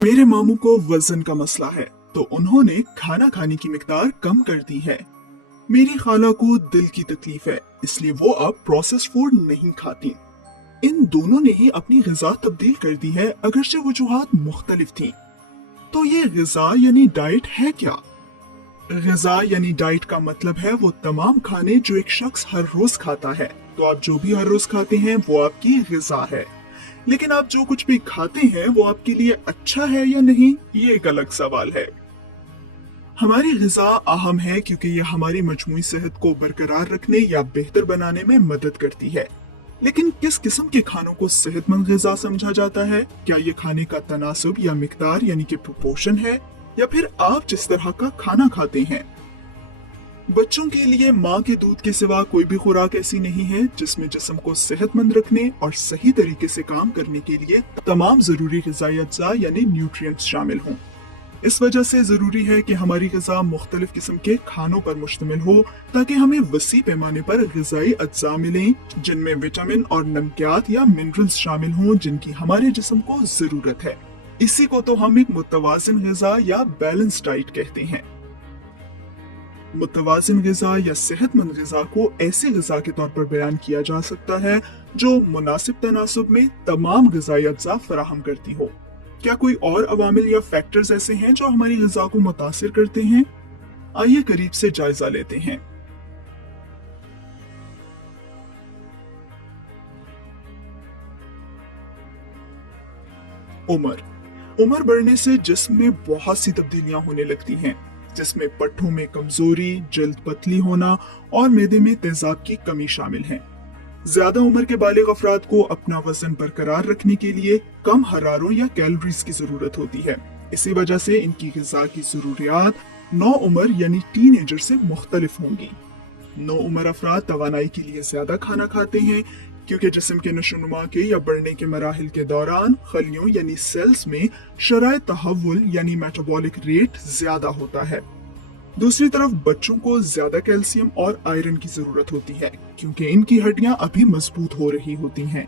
मेरे मामू को वजन का मसला है, तो उन्होंने खाना खाने की मिकदार कम कर दी है। मेरी खाला को दिल की तकलीफ है, इसलिए वो अब प्रोसेस्ड फूड नहीं खाती। इन दोनों ने ही अपनी ग़िज़ा तब्दील कर दी है, अगरचे वजूहात मुख्तलिफ थी। तो ये ग़िज़ा यानी डाइट है क्या? ग़िज़ा यानी डाइट का मतलब है वो तमाम खाने जो एक शख्स हर रोज खाता है। तो आप जो भी हर रोज खाते हैं वो आपकी ग़िज़ा है। लेकिन आप जो कुछ भी खाते हैं वो आपके लिए अच्छा है या नहीं, ये एक अलग सवाल है। हमारी ग़िज़ा अहम है क्योंकि ये हमारी मजमूई सेहत को बरकरार रखने या बेहतर बनाने में मदद करती है। लेकिन किस किस्म के खानों को सेहतमंद ग़िज़ा समझा जाता है? क्या ये खाने का तनासुब या मिकदार यानी कि प्रोपोर्शन है, या फिर आप जिस तरह का खाना खाते हैं? बच्चों के लिए माँ के दूध के सिवा कोई भी खुराक ऐसी नहीं है जिसमें जिस्म को सेहतमंद रखने और सही तरीके से काम करने के लिए तमाम जरूरी ग़िज़ाई अज्जा यानी न्यूट्रिएंट्स शामिल हों। इस वजह से जरूरी है कि हमारी ग़िज़ा मुख्तलिफ किस्म के खानों पर मुश्तमिल हो, ताकि हमें वसी पैमाने पर ग़िज़ाई अज्जा मिलें, जिनमें विटामिन और नमकियात या मिनरल्स शामिल हों जिनकी हमारे जिस्म को जरूरत है। इसी को तो हम एक मुतवाज़िन ग़िज़ा या बैलेंस डाइट कहते हैं। मुतवाज़िन ग़िज़ा या सेहतमंद ग़िज़ा को ऐसी ग़िज़ा के तौर पर बयान किया जा सकता है जो मुनासिब तनासुब में तमाम ग़िज़ाई अज्जा फराहम करती हो। क्या कोई और अवामिल या फैक्टर्स ऐसे हैं जो हमारी ग़िज़ा को मुतासिर करते हैं? आइए करीब से जायजा लेते हैं। उम्र बढ़ने से जिस्म में बहुत सी तब्दीलियां होने लगती हैं, जिसमें पट्ठों में कमजोरी, जल्द पतली होना और मैदे में तेजाब की कमी शामिल है। ज्यादा उम्र के बालिग अफराद को अपना वजन बरकरार रखने के लिए कम हरारों या कैलोरीज की जरूरत होती है। इसी वजह से इनकी ग़िज़ा की जरूरियात नौ उम्र यानी टीनेजर से मुख्तलिफ होंगी। नौ उम्र अफराद तवानाई के लिए ज्यादा खाना खाते हैं क्योंकि जिस्म के नशोनुमा के या बढ़ने के मराहिल के दौरान खलियों यानी सेल्स में शराय तहव्वुल यानी मेटाबॉलिक रेट ज्यादा होता है। दूसरी तरफ बच्चों को ज्यादा कैल्शियम और आयरन की जरूरत होती है क्योंकि इनकी हड्डियां अभी मजबूत हो रही होती हैं।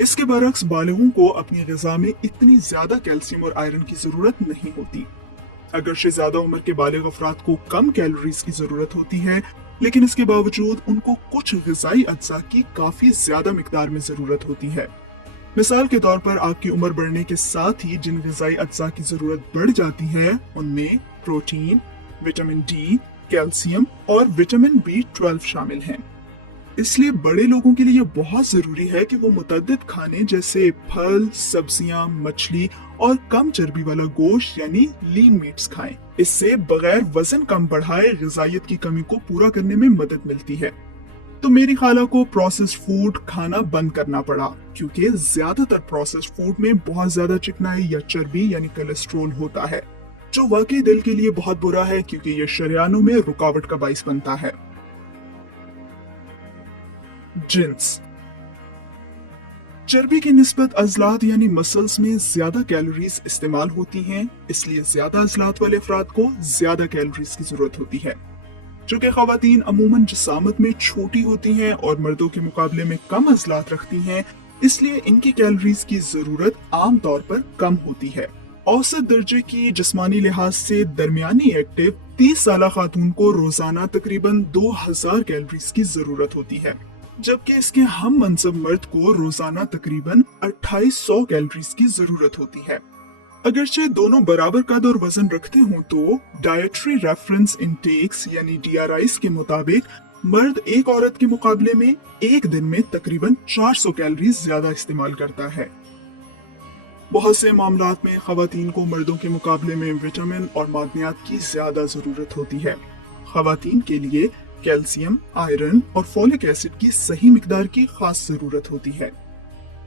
इसके बरक्स बालिगों को अपनी ग़िज़ा में इतनी ज्यादा कैल्शियम और आयरन की जरूरत नहीं होती। अगरचे ज्यादा उम्र के बालिग अफराद को कम कैलोरीज की जरूरत होती है, लेकिन इसके बावजूद उनको कुछ ग़िज़ाई अज्जा की काफी ज्यादा मिकदार में जरूरत होती है। मिसाल के तौर पर आपकी उम्र बढ़ने के साथ ही जिन ग़िज़ाई अज्जा की जरूरत बढ़ जाती है उनमें प्रोटीन, विटामिन डी, कैल्शियम और विटामिन B12 शामिल हैं। इसलिए बड़े लोगों के लिए बहुत जरूरी है कि वो मुतअद्दिद खाने जैसे फल, सब्जियां, मछली और कम चर्बी वाला गोश्त यानी लीन मीट्स खाएं। इससे बगैर वजन कम बढ़ाए ग़िज़ाइयत की कमी को पूरा करने में मदद मिलती है। तो मेरी खाला को प्रोसेस्ड फूड खाना बंद करना पड़ा क्योंकि ज्यादातर प्रोसेस्ड फूड में बहुत ज्यादा चिकनाई या चर्बी यानी कोलेस्ट्रॉल होता है, जो वाकई दिल के लिए बहुत बुरा है क्योंकि ये शरियानों में रुकावट का बाइस बनता है। जिन्स चर्बी की निस्बत अजलात यानी मसल्स में ज्यादा कैलोरीज इस्तेमाल होती हैं, इसलिए ज्यादा अजलात वाले अफराद को ज्यादा कैलोरीज की जरूरत होती है। चूंकि खवातीन अमूमन जिसामत में छोटी होती हैं और मर्दों के मुकाबले में कम अजलात रखती हैं, इसलिए इनकी कैलोरीज की जरूरत आम तौर पर कम होती है। औसत दर्जे की जिस्मानी लिहाज से दरमियानी एक्टिव 30 साल खातून को रोजाना तकरीबन 2000 कैलोरीज की जरूरत होती है, जबकि इसके हम मनसब मर्द को रोजाना तकरीबन 2800 कैलोरीज की जरूरत होती है। अगरचे दोनों बराबर कद और वजन रखते हों तो डाइटरी रेफरेंस इंटेक्स यानी DRIs के मुताबिक मर्द एक औरत के मुकाबले में एक दिन में तकरीबन 400 कैलोरीज ज्यादा इस्तेमाल करता है। बहुत से मामलात में खवातीन को मर्दों के मुकाबले में विटामिन और मादनियात की ज्यादा जरूरत होती है। खवातीन के लिए कैल्शियम, आयरन और फोलिक एसिड की सही मिकदार की खास जरूरत होती है।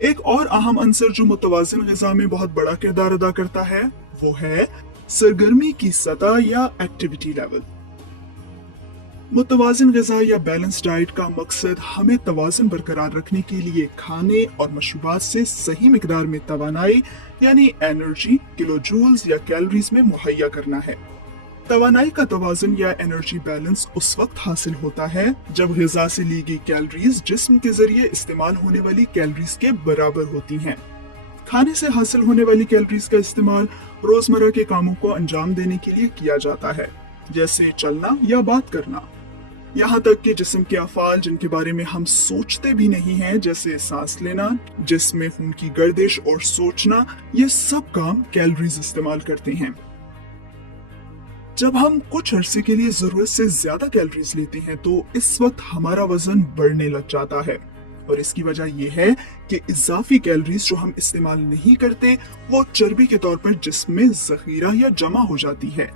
एक और अहम अंसर जो मुतवाज़िन ग़िज़ा में बहुत बड़ा किरदार अदा करता है वो है सरगर्मी की सतह या एक्टिविटी लेवल। मुतवाज़िन ग़िज़ा या बैलेंस डाइट का मकसद हमें तवाज़ुन बरकरार रखने के लिए खाने और मशरूबात से सही मिकदार में तवानाई यानी एनर्जी किलोजूल्स या कैलोरीज में मुहैया करना है। तवानाई का तवाज़ुन या एनर्जी बैलेंस उस वक्त हासिल होता है जब ग़िज़ा से ली गई कैलोरीज जिस्म के जरिए इस्तेमाल होने वाली कैलोरीज के बराबर होती हैं। खाने से हासिल होने वाली कैलोरीज का इस्तेमाल रोजमर्रा के कामों को अंजाम देने के लिए किया जाता है, जैसे चलना या बात करना। यहाँ तक कि जिस्म के अफ़ाल जिनके बारे में हम सोचते भी नहीं हैं, जैसे सांस लेना, जिसमें खून की गर्दिश और सोचना, ये सब काम कैलोरीज इस्तेमाल करते हैं। जब हम कुछ अरसे के लिए जरूरत से ज्यादा कैलोरीज लेते हैं तो इस वक्त हमारा वजन बढ़ने लग जाता है, और इसकी वजह यह है कि इजाफी कैलोरीज जो हम इस्तेमाल नहीं करते वो चर्बी के तौर पर जिस्म में जखीरा या जमा हो जाती है।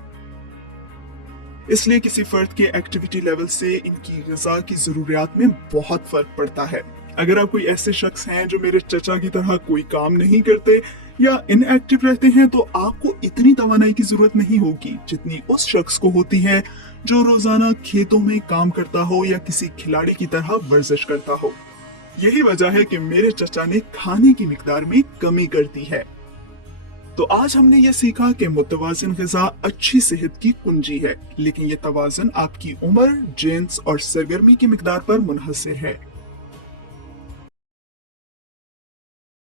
इसलिए किसी फर्द के एक्टिविटी लेवल से इनकी ग़िज़ा की ज़रूरियात में बहुत फर्क पड़ता है। अगर आप कोई ऐसे शख्स हैं जो मेरे चचा की तरह कोई काम नहीं करते या इनएक्टिव रहते हैं तो आपको इतनी तवानाई की जरूरत नहीं होगी जितनी उस शख्स को होती है जो रोजाना खेतों में काम करता हो या किसी खिलाड़ी की तरह वर्जिश करता हो। यही वजह है कि मेरे चचा ने खाने की मिकदार में कमी कर दी है। तो आज हमने ये सीखा कि मुतवाज़िन ग़िज़ा अच्छी सेहत की कुंजी है, लेकिन ये तवाज़ुन आपकी उम्र, जिन्स और सरगर्मी की मिकदार पर मुनहसर है।